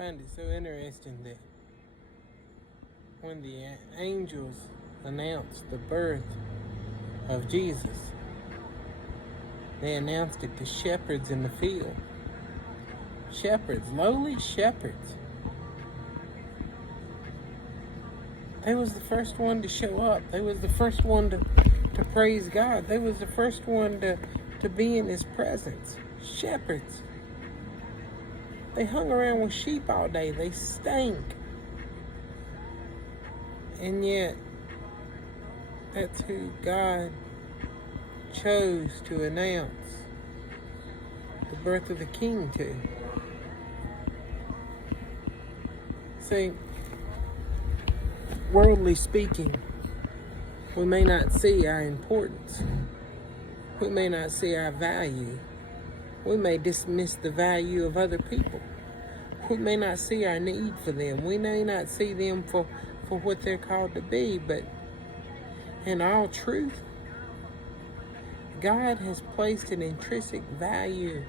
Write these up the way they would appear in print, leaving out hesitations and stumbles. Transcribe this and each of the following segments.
find it so interesting that when the angels announced the birth of Jesus, they announced it to shepherds in the field. Shepherds, lowly shepherds. They was the first one to show up. They was the first one to praise God. They was the first one to be in His presence. Shepherds. They hung around with sheep all day. They stank. And yet, that's who God chose to announce the birth of the King to. See, worldly speaking, we may not see our importance. We may not see our value. We may dismiss the value of other people. We may not see our need for them. We may not see them for what they're called to be, but in all truth, God has placed an intrinsic value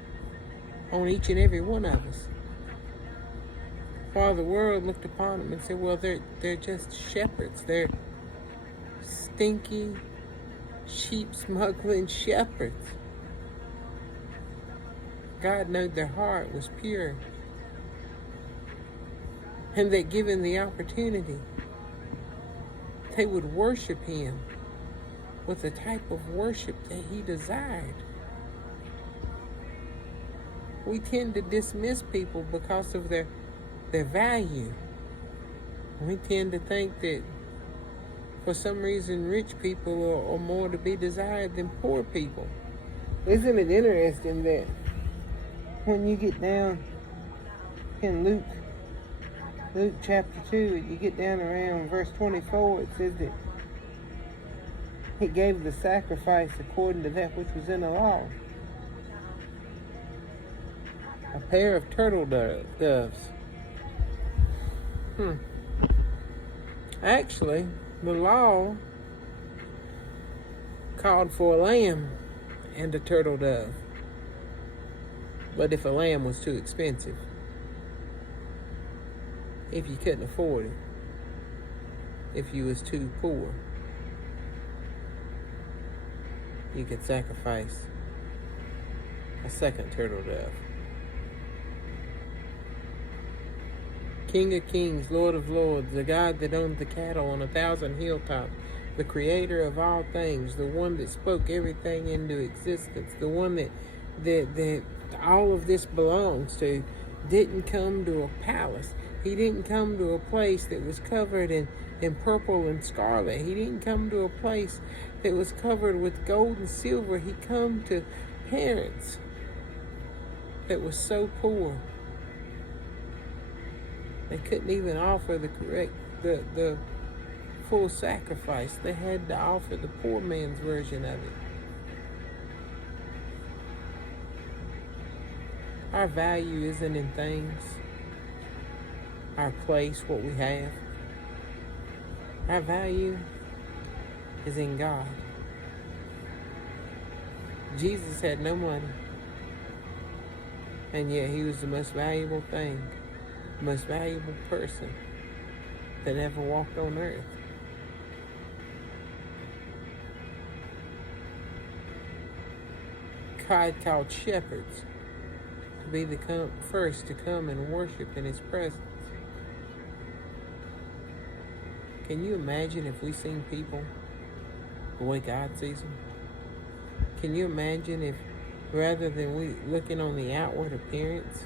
on each and every one of us. While the world looked upon them and said, well, they're just shepherds. They're stinky, sheep-smuggling shepherds. God knew their heart was pure. And that given the opportunity, they would worship Him with the type of worship that He desired. We tend to dismiss people because of their value. We tend to think that for some reason rich people are more to be desired than poor people. Isn't it interesting that when you get down in Luke chapter 2, you get down around verse 24, it says that He gave the sacrifice according to that which was in the law. A pair of turtle doves. Actually, the law called for a lamb and a turtle dove. But if a lamb was too expensive, if you couldn't afford it, if you was too poor, you could sacrifice a second turtle dove. King of kings, Lord of lords, the God that owned the cattle on 1,000 hilltops, the creator of all things, the one that spoke everything into existence, the one that all of this belongs to, didn't come to a palace. He didn't come to a place that was covered in purple and scarlet. He didn't come to a place that was covered with gold and silver. He come to parents that was so poor they couldn't even offer the full sacrifice. They had to offer the poor man's version of it. Our value isn't in things, our place, what we have. Our value is in God. Jesus had no money, and yet He was the most valuable thing, the most valuable person that ever walked on earth. God called shepherds to be the first to come and worship in His presence. Can you imagine if we seen people the way God sees them? Can you imagine if, rather than we looking on the outward appearance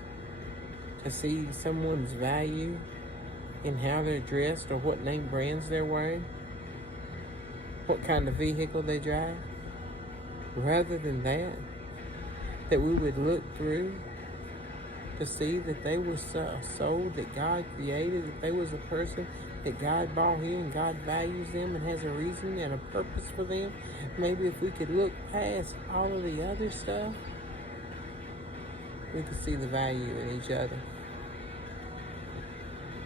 to see someone's value in how they're dressed or what name brands they're wearing, what kind of vehicle they drive, rather than that we would look through to see that they were a soul that God created, that they was a person that God brought here and God values them and has a reason and a purpose for them. Maybe if we could look past all of the other stuff, we could see the value in each other.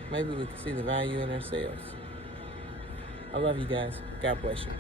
Maybe we could see the value in ourselves. I love you guys. God bless you.